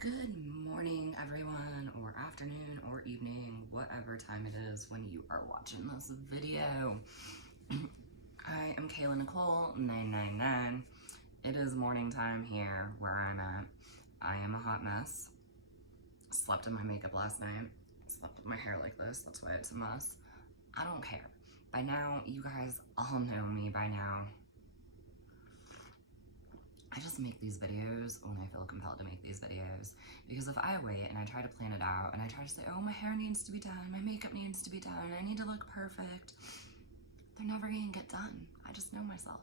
Good morning, everyone, or afternoon, or evening, whatever time it is when you are watching this video. I am Kayla Nicole 999. It is morning time here where I'm at. I am a hot mess. Slept in my makeup last night. Slept with my hair like this. That's why it's a mess. I don't care. By now, you guys all know me by now. I just make these videos when I feel compelled to make these videos, because if I wait and I try to plan it out and I try to say, oh, my hair needs to be done, my makeup needs to be done, I need to look perfect, they're never gonna get done. I just know myself.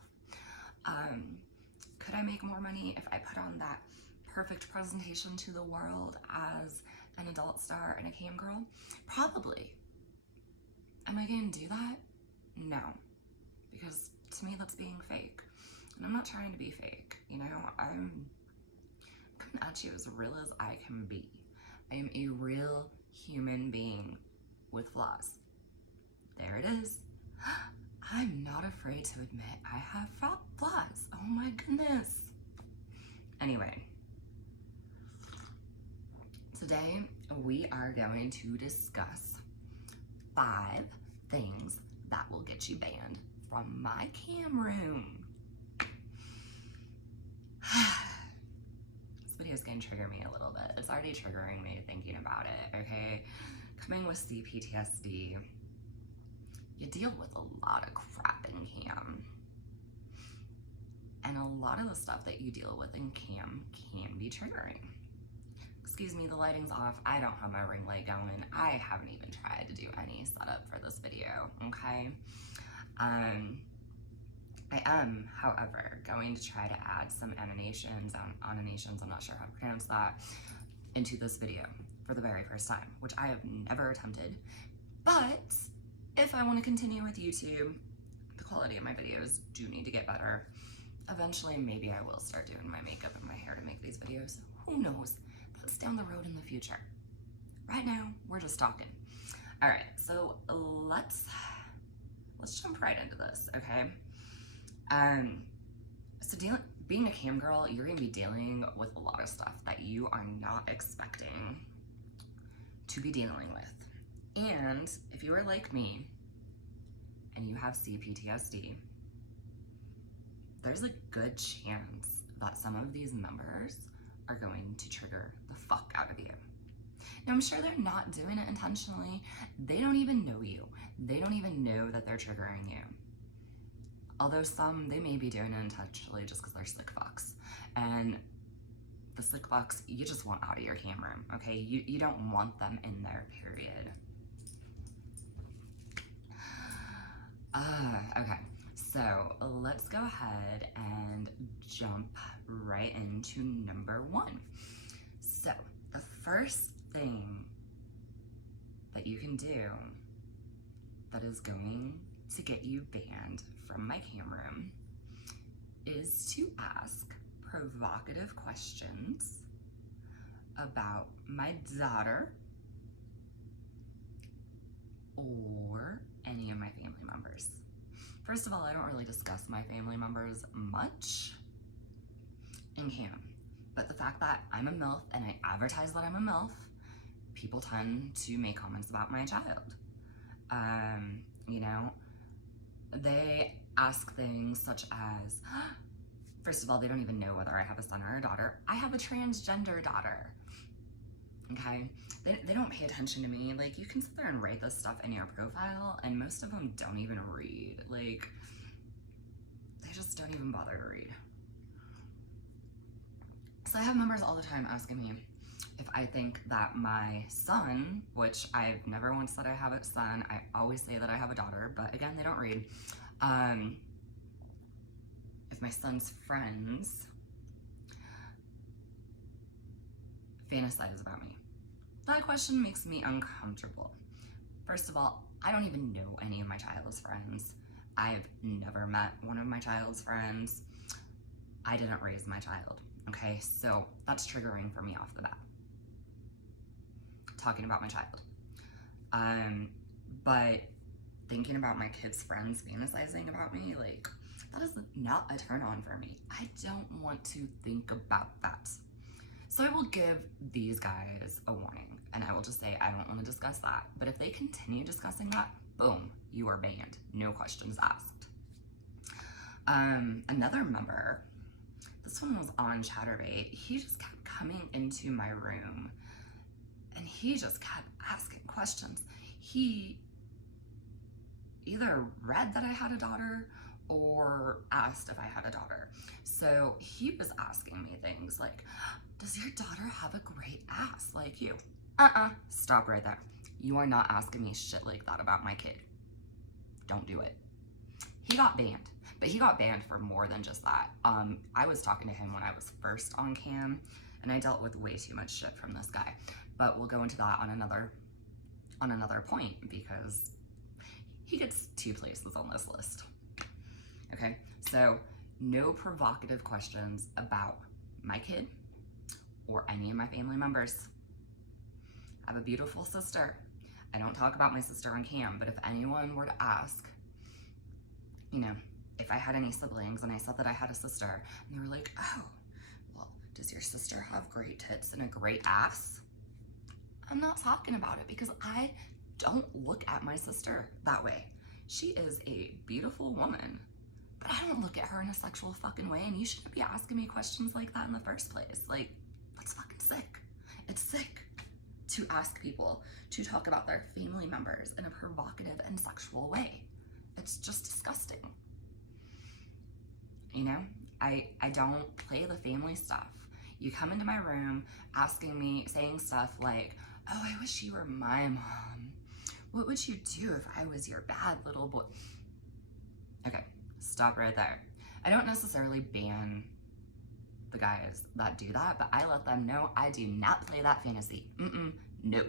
Could I make more money if I put on that perfect presentation to the world as an adult star and a cam girl? Probably. Am I gonna do that? No, because to me that's being fake. And I'm not trying to be fake, you know? I'm coming at you as real as I can be. I am a real human being with flaws. There it is. I'm not afraid to admit I have flaws. Oh my goodness. Anyway, today we are going to discuss 5 things that will get you banned from my cam room. This video is going to trigger me a little bit. It's already triggering me thinking about it, okay? Coming with CPTSD, you deal with a lot of crap in cam. And a lot of the stuff that you deal with in cam can be triggering. Excuse me, the lighting's off. I don't have my ring light going. I haven't even tried to do any setup for this video, okay? I am, however, going to try to add some animations, I'm not sure how to pronounce that, into this video for the very first time, which I have never attempted. But if I want to continue with YouTube, the quality of my videos do need to get better. Eventually, maybe I will start doing my makeup and my hair to make these videos. Who knows? That's down the road in the future. Right now, we're just talking. All right, so let's jump right into this, okay? So being a cam girl, you're gonna be dealing with a lot of stuff that you are not expecting to be dealing with. And if you are like me and you have CPTSD, there's a good chance that some of these members are going to trigger the fuck out of you. Now, I'm sure they're not doing it intentionally. They don't even know you. They don't even know that they're triggering you. Although some, they may be doing it intentionally just because they're sick fucks. And the sick fucks, you just want out of your cam room, okay? You don't want them in there, period. Okay, so let's go ahead and jump right into number 1. So the first thing that you can do that is going to get you banned from my cam room is to ask provocative questions about my daughter or any of my family members. First of all, I don't really discuss my family members much in cam, but the fact that I'm a MILF and I advertise that I'm a MILF, people tend to make comments about my child. You know, they ask things such as, first of all, they don't even know whether I have a son or a daughter. I have a transgender daughter, okay? They don't pay attention to me. Like, you can sit there and write this stuff in your profile, and most of them don't even read. Like, they just don't even bother to read. So I have members all the time asking me if I think that my son, which I've never once said I have a son, I always say that I have a daughter, but again, they don't read. If my son's friends fantasize about me. That question makes me uncomfortable. First of all, I don't even know any of my child's friends. I've never met one of my child's friends. I didn't raise my child, okay? So that's triggering for me off the bat. Talking about my child. But thinking about my kids' friends fantasizing about me, like, that is not a turn on for me. I don't want to think about that. So I will give these guys a warning, and I will just say I don't want to discuss that. But if they continue discussing that, boom, you are banned. No questions asked. Another member, this one was on Chatterbait, he just kept coming into my room and he just kept asking questions. He either read that I had a daughter or asked if I had a daughter. So he was asking me things like, does your daughter have a great ass like you? Stop right there. You are not asking me shit like that about my kid. Don't do it. He got banned, but he got banned for more than just that. I was talking to him when I was first on cam, and I dealt with way too much shit from this guy. But we'll go into that on another point, because he gets 2 places on this list. Okay, so no provocative questions about my kid or any of my family members. I have a beautiful sister. I don't talk about my sister on cam, but if anyone were to ask, you know, if I had any siblings and I said that I had a sister, and they were like, oh, well, does your sister have great tits and a great ass? I'm not talking about it, because I don't look at my sister that way. She is a beautiful woman, but I don't look at her in a sexual fucking way, and you shouldn't be asking me questions like that in the first place. Like, that's fucking sick. It's sick to ask people to talk about their family members in a provocative and sexual way. It's just disgusting. You know, I don't play the family stuff. You come into my room asking me, saying stuff like, oh, I wish you were my mom. What would you do if I was your bad little boy? Okay, stop right there. I don't necessarily ban the guys that do that, but I let them know I do not play that fantasy. No.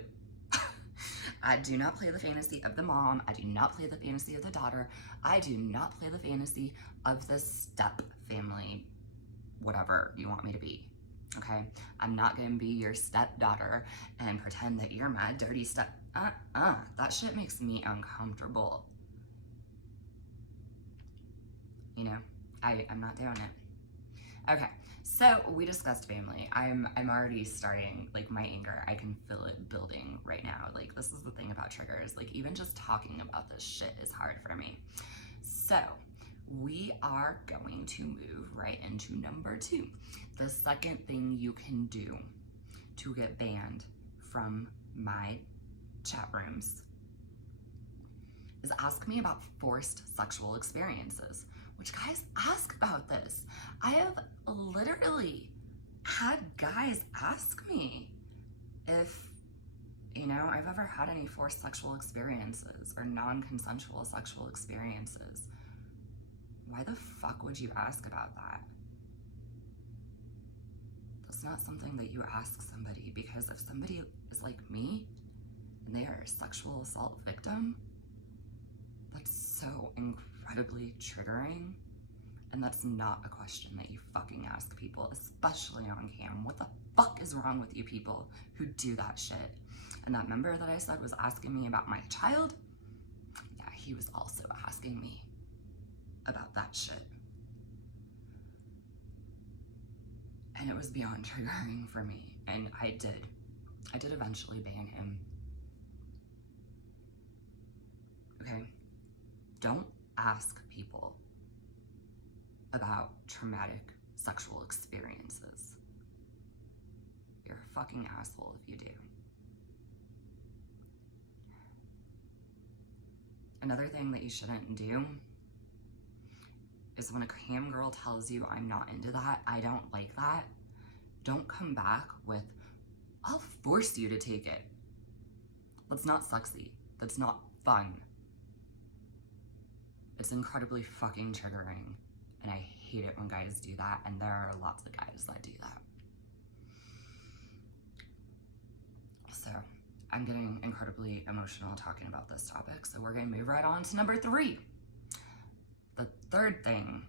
I do not play the fantasy of the mom. I do not play the fantasy of the daughter. I do not play the fantasy of the step family, whatever you want me to be, okay? I'm not gonna be your stepdaughter and pretend that you're my dirty step. That shit makes me uncomfortable. You know, I'm not doing it. Okay, so we discussed family. I'm already starting, like, my anger, I can feel it building right now. Like, this is the thing about triggers. Like, even just talking about this shit is hard for me. So we are going to move right into number 2. The second thing you can do to get banned from my chat rooms is ask me about forced sexual experiences. Which, guys, ask about this. I have literally had guys ask me if, you know, I've ever had any forced sexual experiences or non-consensual sexual experiences. Why the fuck would you ask about that? That's not something that you ask somebody, because if somebody is like me and they are a sexual assault victim, that's so incredibly triggering, and that's not a question that you fucking ask people, especially on cam. What the fuck is wrong with you people who do that shit? And that member that I said was asking me about my child, yeah, he was also asking me about that shit. And it was beyond triggering for me, and I did eventually ban him. Okay? Don't ask people about traumatic sexual experiences. You're a fucking asshole if you do. Another thing that you shouldn't do is when a cam girl tells you I'm not into that, I don't like that, don't come back with, I'll force you to take it. That's not sexy. That's not fun. It's incredibly fucking triggering, and I hate it when guys do that, and there are lots of guys that do that. So I'm getting incredibly emotional talking about this topic, so we're gonna move right on to number 3. The third thing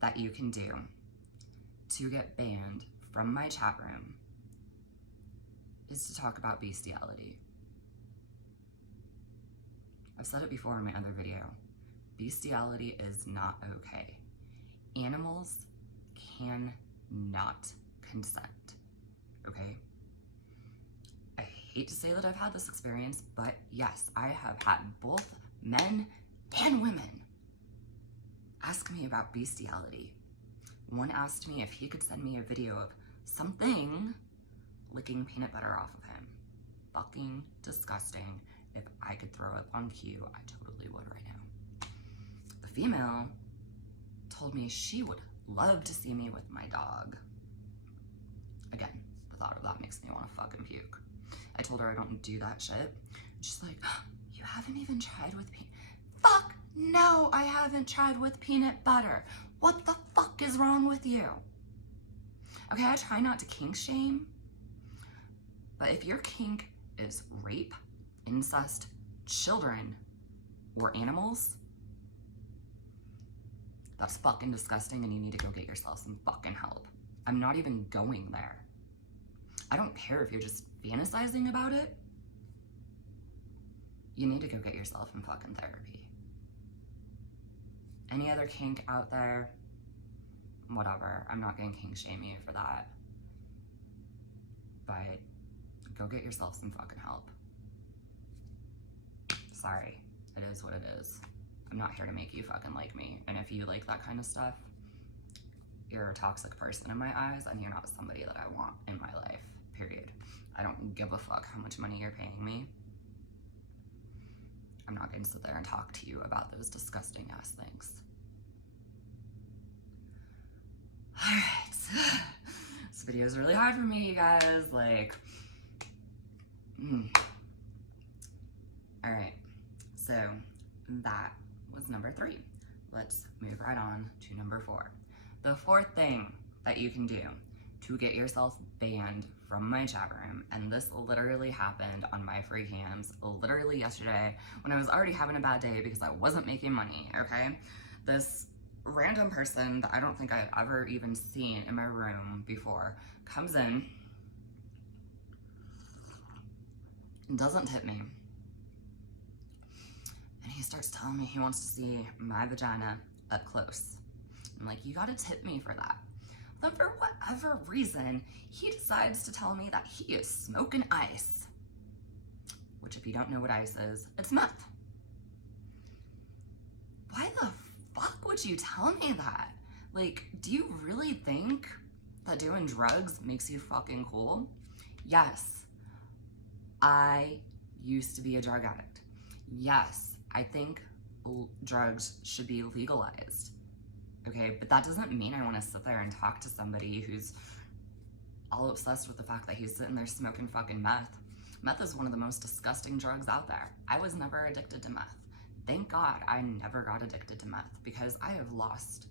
that you can do to get banned from my chat room is to talk about bestiality. I've said it before in my other video. Bestiality is not okay. Animals cannot consent. hate to say that I've had this experience, but yes, I have had both men and women ask me about bestiality. One asked me if he could send me a video of something licking peanut butter off of him. Fucking disgusting. If I could throw up on cue, I totally would right now. The female told me she would love to see me with my dog. Again, the thought of that makes me want to fucking puke. I told her I don't do that shit. She's like, you haven't even tried with peanut. Fuck no, I haven't tried with peanut butter. What the fuck is wrong with you? Okay, I try not to kink shame, but if your kink is rape, incest, children, or animals, that's fucking disgusting and you need to go get yourself some fucking help. I'm not even going there. I don't care if you're just fantasizing about it. You need to go get yourself in fucking therapy. Any other kink out there, whatever. I'm not gonna kink shame you for that. But go get yourself some fucking help. Sorry, it is what it is. I'm not here to make you fucking like me. And if you like that kind of stuff, you're a toxic person in my eyes and you're not somebody that I want in my life, period. I don't give a fuck how much money you're paying me. I'm not going to sit there and talk to you about those disgusting ass things. Alright. This video is really hard for me, you guys. Like, Alright. So, that was number 3. Let's move right on to number 4. The 4th thing that you can do to get yourself banned from my chat room, and this literally happened on my free cams literally yesterday when I was already having a bad day because I wasn't making money, okay? This random person that I don't think I've ever even seen in my room before comes in and doesn't tip me. And he starts telling me he wants to see my vagina up close. I'm like, you gotta tip me for that. Then for whatever reason, he decides to tell me that he is smoking ice. Which, if you don't know what ice is, it's meth. Why the fuck would you tell me that? Like, do you really think that doing drugs makes you fucking cool? Yes, I used to be a drug addict. Yes, I think drugs should be legalized. Okay, but that doesn't mean I want to sit there and talk to somebody who's all obsessed with the fact that he's sitting there smoking fucking meth. Meth is one of the most disgusting drugs out there. I was never addicted to meth. Thank God I never got addicted to meth because I have lost,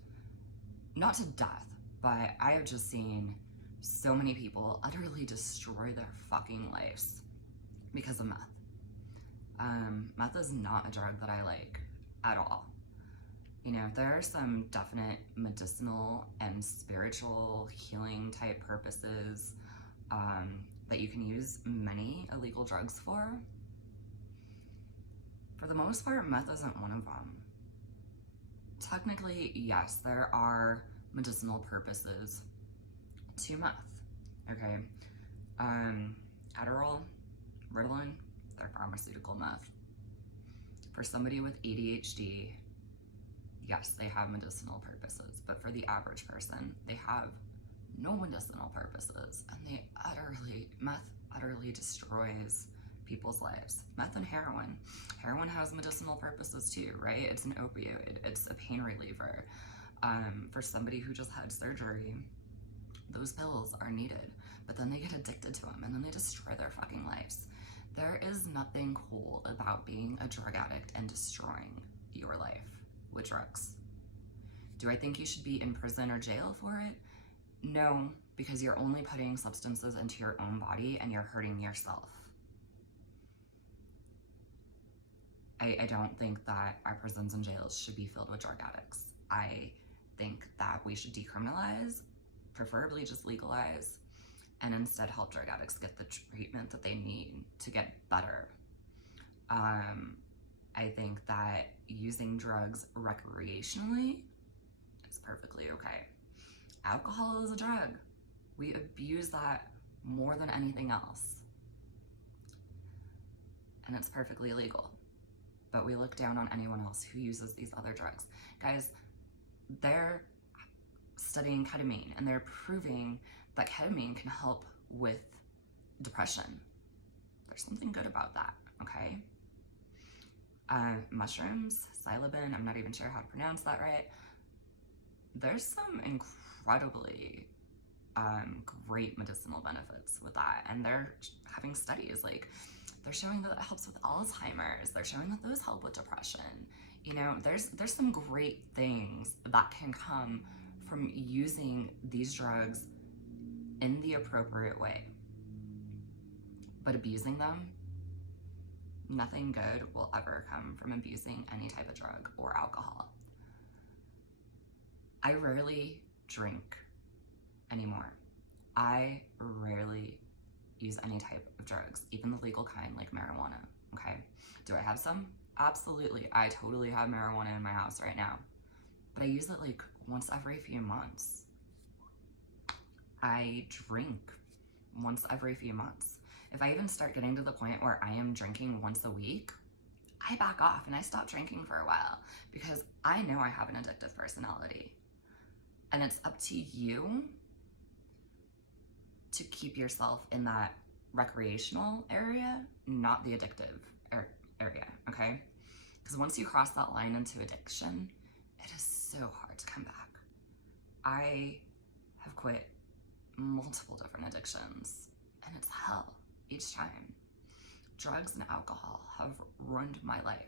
not to death, but I have just seen so many people utterly destroy their fucking lives because of meth. Meth is not a drug that I like at all. You know, there are some definite medicinal and spiritual healing type purposes that you can use many illegal drugs for. For the most part, meth isn't one of them. Technically, yes, there are medicinal purposes to meth, okay? Adderall, Ritalin, they're pharmaceutical meth. For somebody with ADHD, yes, they have medicinal purposes, but for the average person, they have no medicinal purposes, and meth utterly destroys people's lives. Meth and heroin. Heroin has medicinal purposes too, right? It's an opioid, it's a pain reliever. For somebody who just had surgery, those pills are needed, but then they get addicted to them and then they destroy their fucking lives. There is nothing cool about being a drug addict and destroying your life with drugs. Do I think you should be in prison or jail for it? No, because you're only putting substances into your own body and you're hurting yourself. I don't think that our prisons and jails should be filled with drug addicts. I think that we should decriminalize, preferably just legalize, and instead help drug addicts get the treatment that they need to get better. I think that using drugs recreationally is perfectly okay. Alcohol is a drug. We abuse that more than anything else. and it's perfectly legal. But we look down on anyone else who uses these other drugs. Guys, they're studying ketamine and they're proving that ketamine can help with depression. There's something good about that, okay? Mushrooms, psilocybin, I'm not even sure how to pronounce that right. There's some incredibly great medicinal benefits with that, and they're having studies, like they're showing that it helps with Alzheimer's, they're showing that those help with depression. You know, there's some great things that can come from using these drugs in the appropriate way. But abusing them, nothing good will ever come from abusing any type of drug or alcohol. I rarely drink anymore. I rarely use any type of drugs, even the legal kind like marijuana, okay? Do I have some? Absolutely. I totally have marijuana in my house right now, but I use it like once every few months. I drink once every few months. If I even start getting to the point where I am drinking once a week, I back off and I stop drinking for a while because I know I have an addictive personality. And it's up to you to keep yourself in that recreational area, not the addictive area, okay? Because once you cross that line into addiction, it is so hard to come back. I have quit multiple different addictions, and it's hell each time. Drugs and alcohol have ruined my life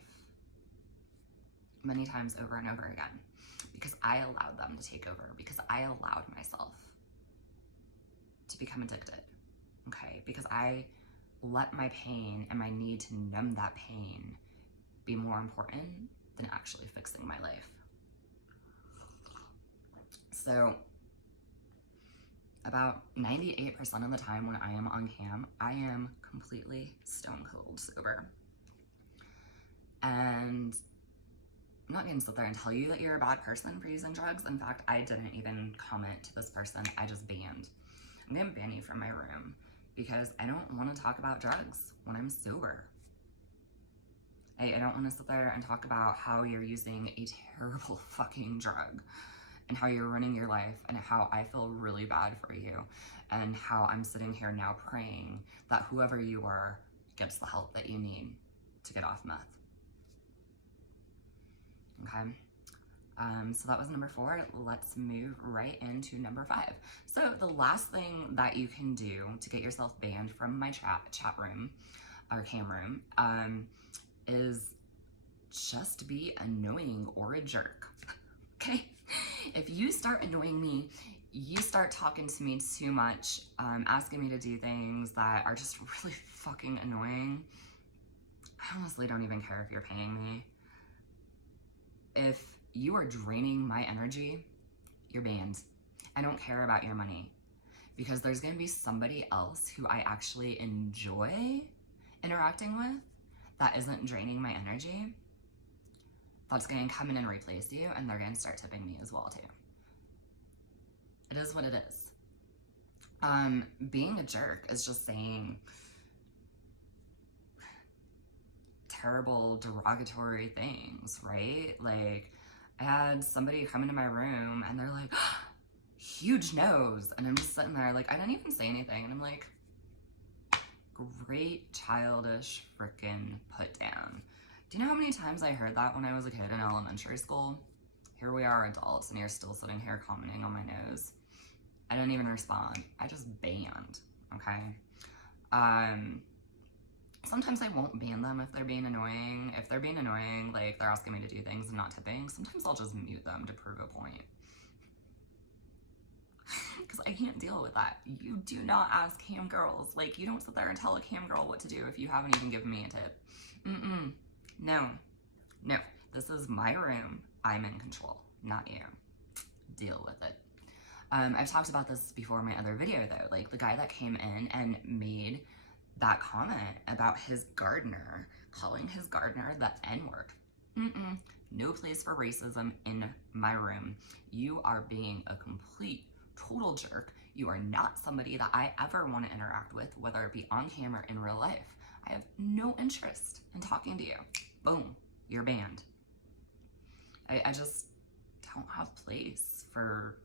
many times over and over again because I allowed them to take over, because I allowed myself to become addicted, okay? Because I let my pain and my need to numb that pain be more important than actually fixing my life. So about 98% of the time when I am on cam, I am completely stone cold sober. And I'm not going to sit there and tell you that you're a bad person for using drugs. In fact, I didn't even comment to this person. I just banned. I'm going to ban you from my room because I don't want to talk about drugs when I'm sober. I don't want to sit there and talk about how you're using a terrible fucking drug and how you're running your life and how I feel really bad for you and how I'm sitting here now praying that whoever you are gets the help that you need to get off meth. Okay, so that was number 4. Let's move right into number 5. So the last thing that you can do to get yourself banned from my chat room or cam room is just be annoying or a jerk. Okay, if you start annoying me, you start talking to me too much, asking me to do things that are just really fucking annoying, I honestly don't even care if you're paying me. If you are draining my energy, you're banned. I don't care about your money because there's going to be somebody else who I actually enjoy interacting with that isn't draining my energy. That's going to come in and replace you, and they're going to start tipping me as well too. It is what it is. Being a jerk is just saying terrible, derogatory things, right? Like, I had somebody come into my room and they're like, huge nose. And I'm just sitting there like, I didn't even say anything. And I'm like, great childish frickin' put down. Do you know how many times I heard that when I was a kid in elementary school? Here we are adults and you're still sitting here commenting on my nose. I didn't even respond. I just banned, okay? Sometimes I won't ban them if they're being annoying. If they're being annoying, like they're asking me to do things and not tipping, sometimes I'll just mute them to prove a point. Because I can't deal with that. You do not ask cam girls. Like, you don't sit there and tell a cam girl what to do if you haven't even given me a tip. No. This is my room. I'm in control, not you. Deal with it. I've talked about this before in my other video though. Like the guy that came in and made that comment about his gardener, calling his gardener the N-word. No place for racism in my room. You are being a complete, total jerk. You are not somebody that I ever want to interact with, whether it be on camera or in real life. I have no interest in talking to you. Boom, you're banned. I just don't have place for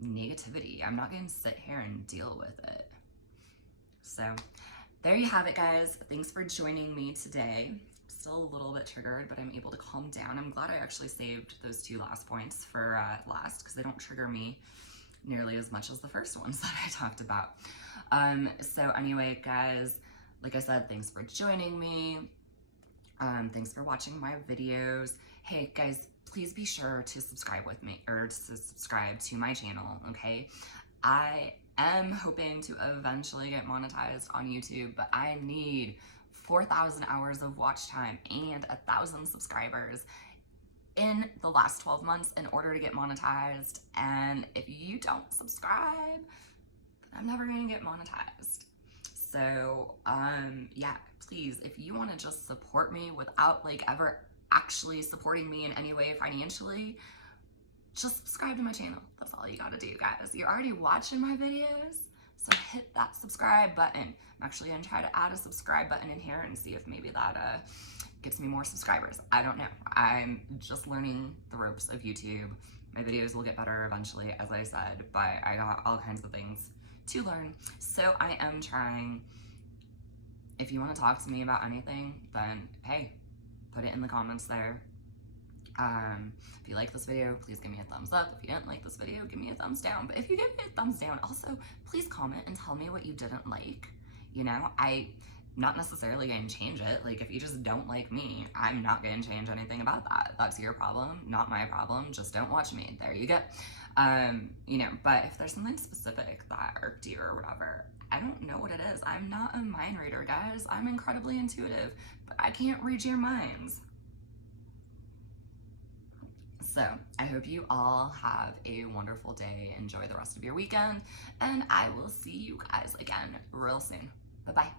negativity. I'm not going to sit here and deal with it. So there you have it, guys. Thanks for joining me today. Still a little bit triggered, but I'm able to calm down. I'm glad I actually saved those 2 last points for last, because they don't trigger me nearly as much as the first ones that I talked about. So anyway, guys, like I said, thanks for joining me. Thanks for watching my videos. Hey guys, please be sure to subscribe with me, or to subscribe to my channel, okay? I am hoping to eventually get monetized on YouTube, but I need 4,000 hours of watch time and 1,000 subscribers in the last 12 months in order to get monetized. And if you don't subscribe, I'm never gonna get monetized. So yeah, please, if you want to just support me without like ever actually supporting me in any way financially, just subscribe to my channel. That's all you gotta do, guys. You're already watching my videos, so hit that subscribe button. I'm actually gonna try to add a subscribe button in here and see if maybe that gives me more subscribers. I don't know. I'm just learning the ropes of YouTube. My videos will get better eventually, as I said, but I got all kinds of things to learn. So I am trying. If you want to talk to me about anything, then hey, put it in the comments there. If you like this video, please give me a thumbs up. If you didn't like this video, give me a thumbs down. But if you give me a thumbs down, also please comment and tell me what you didn't like. You know, I'm not necessarily going to change it. Like, if you just don't like me, I'm not going to change anything about that. That's your problem, not my problem. Just don't watch me. There you go. You know, but if there's something specific that irked you or whatever, I don't know what it is. I'm not a mind reader, guys. I'm incredibly intuitive, but I can't read your minds. So I hope you all have a wonderful day. Enjoy the rest of your weekend, and I will see you guys again real soon. Bye-bye.